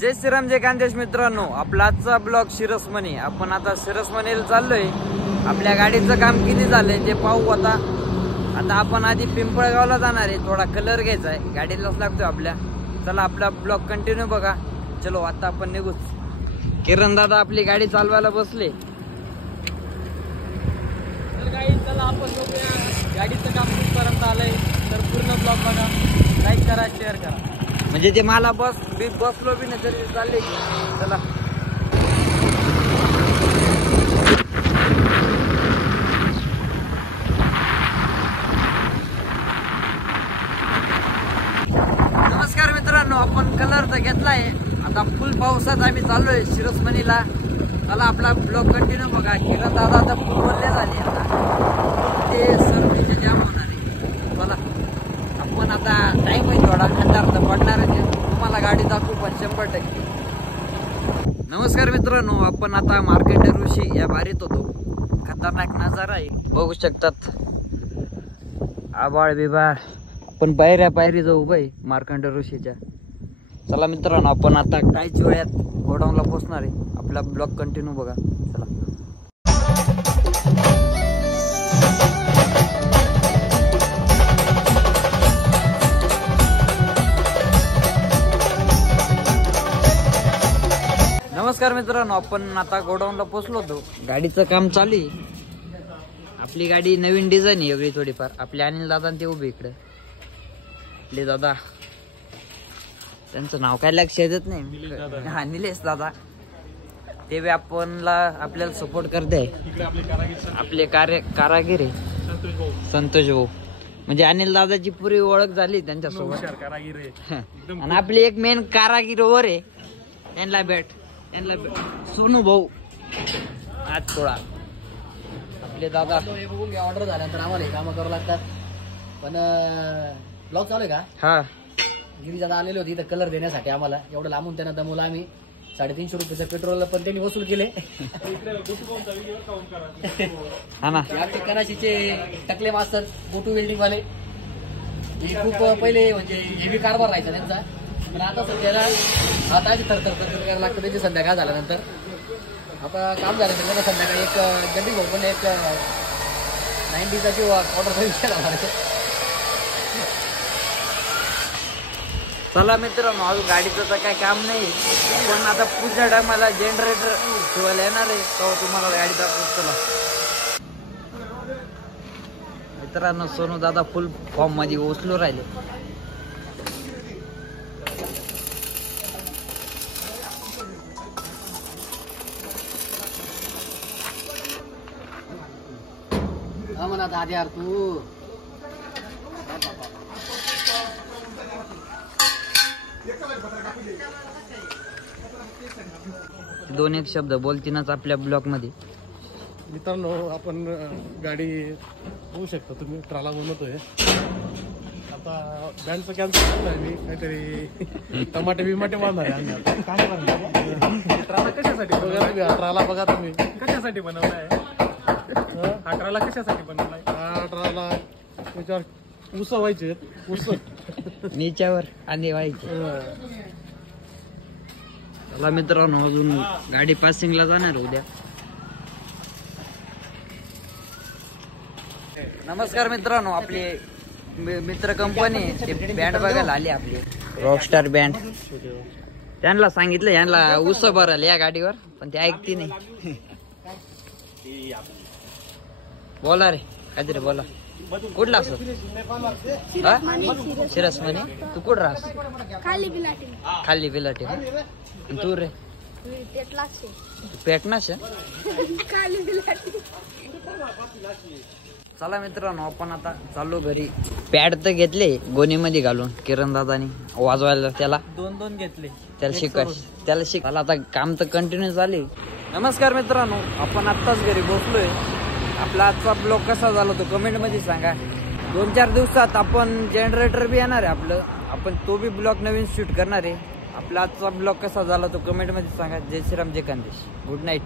जय श्रीराम जय खानदेश मित्रांनो, आपला आजचा ब्लॉग शिरसमणी. आपण आता शिरसमणीला चाललोय. आपल्या गाडीचं काम किती झालंय ते पाहू. आता आपण आधी पिंपळगावला जाणार आहे. थोडा कलर घ्यायचा आहे, गाडीलाच लागतोय आपल्या. चला आपला ब्लॉग कंटिन्यू बघा. चलो आता आपण निघूच. किरण दादा आपली गाडी चालवायला बसले. चला आपण बघूया गाडीचं काम कुठपर्यंत आलंय. तर पूर्ण ब्लॉग बघा, लाईक करा, शेअर करा. म्हणजे ते मला बसलो बी नाही तरी चालले. चला नमस्कार मित्रांनो, आपण कलर तर घेतलाय. आता फुल पावसात आम्ही चाललोय शिरसमणीला. चला आपला ब्लॉग कंटिन्यू बघा. किरण दादा आता फुल बोलले झाले. आता ते सर्विसचे जाम होणार आहे. चला आपण आता टाइम आहे थोडा, अंधार तर पडणार आहे. तुम्हाला गाडी दाखवू पण 100%. नमस्कार मित्रांनो, आपण आता मार्केट ऋषी या बारीत होतो. खतरनाक नजारा आहे, बघू शकतात. आबाळ बिबाळ. आपण पायरी जाऊ बाई मार्कंड ऋषीच्या. चला मित्रांनो, आपण आता काहीच वेळात गोडाऊनला पोहोचणार आहे. आपला ब्लॉग कंटिन्यू बघा. चला नमस्कार मित्रांनो, आपण आता गोडाऊनला पोहोचलो होतो. गाडीचं काम चालू आहे. आपली गाडी नवीन डिझाईन आहे वेगळी थोडीफार. आपले अनिल दादा ते उभे इकडे. आपले दादा, त्यांचं नाव काय लक्ष येत नाही. हा, निलेश दादा. ते बी आपल्याला सपोर्ट करते. आपले कारागीर आहे संतोष भाऊ. म्हणजे अनिल दादाची पुरी ओळख झाली त्यांच्यासोबत. आणि आपली एक मेन कारागीर वर आहे. यांना भेट सोनू भाऊ आज थोडा. आपले दादा ऑर्डर झाल्यानंतर आम्हाला काम करावं लागतात. पण ब्लॉग चालू आहे का? हा, गिरी दादा आलेले होते इथं कलर देण्यासाठी. आम्हाला एवढं लांबून त्यांना दमवलं आम्ही. 350 रुपयाचं पेट्रोल पण त्यांनी वसूल केले. हा ना, कराशीचे टकले मास्तर गोटू वेल्डिंग वाले. हे खूप पहिले म्हणजे हेवी कारभार राहायचा त्यांचा. पण आता सध्याला आता थरथर करायला लागतं त्याची. संध्याकाळ झाल्यानंतर आता काम झालं त्यांना. संध्याकाळी एक गड्डी भाऊ पण एक 90चा ऑर्डर विषय झाला. चला मित्रांनो, अजून गाडीचं तर काय काम नाही. पण आता पुढच्या टायमाला जनरेटर ठेवायला येणार आहे, तेव्हा तुम्हाला गाडी दाखवतो. चला मित्रांनो, सोनू दादा फुल फॉर्म मध्ये उचलू राहिले. हा म्हणा आधी यार तू. दोन एक शब्द बोलतीनच आपल्या ब्लॉक मध्ये. मित्रांनो, आपण गाडी होऊ शकता तुम्ही ट्राला बनवतोय. आता बँडचं कॅन्सल करणार मी. काहीतरी टमाटे बिमाटे बांधणार आहे. ट्राला कशासाठी बघा, ट्राला बघा तुम्ही कशासाठी बनवलाय. हा ट्राला कशासाठी बनवलाय. हा ट्राला त्याच्यावर उस व्हायचे. उस नीच्यावर आणि व्हायचे. चला मित्रांनो, अजून गाडी पासिंगला जाणार उद्या. नमस्कार मित्रांनो, आपले मित्र कंपनी बँड बघायला आली. आपली रॉकस्टार बँड. त्यांना सांगितलं यांना उस भराल या गाडीवर, पण ते ऐकती नाही. बोला रे काहीतरी बोला. कुठला असो शिरसमणी. तू कुठं राहस? खाली बिलाटी. तू रे पेटनाश. चला मित्रांनो, आपण आता चाललो घरी. पॅड तर घेतले गोणीमध्ये घालून किरण दादानी वाजवायला. त्याला दोन घेतले. त्याला शिकायला. आता काम तर कंटिन्यू झाले. नमस्कार मित्रांनो, आपण आत्ताच घरी पोहोचलोय. आपला आजचा ब्लॉग कसा झाला तो कमेंट मध्ये सांगा. 2-4 दिवसात आपण जनरेटर बी येणार आहे आपलं. आपण तो बी ब्लॉग नवीन शूट करणार आहे. आपला आजचा ब्लॉग कसा झाला तो कमेंट मध्ये सांगा. जय श्रीराम जय खानदेश. Good night.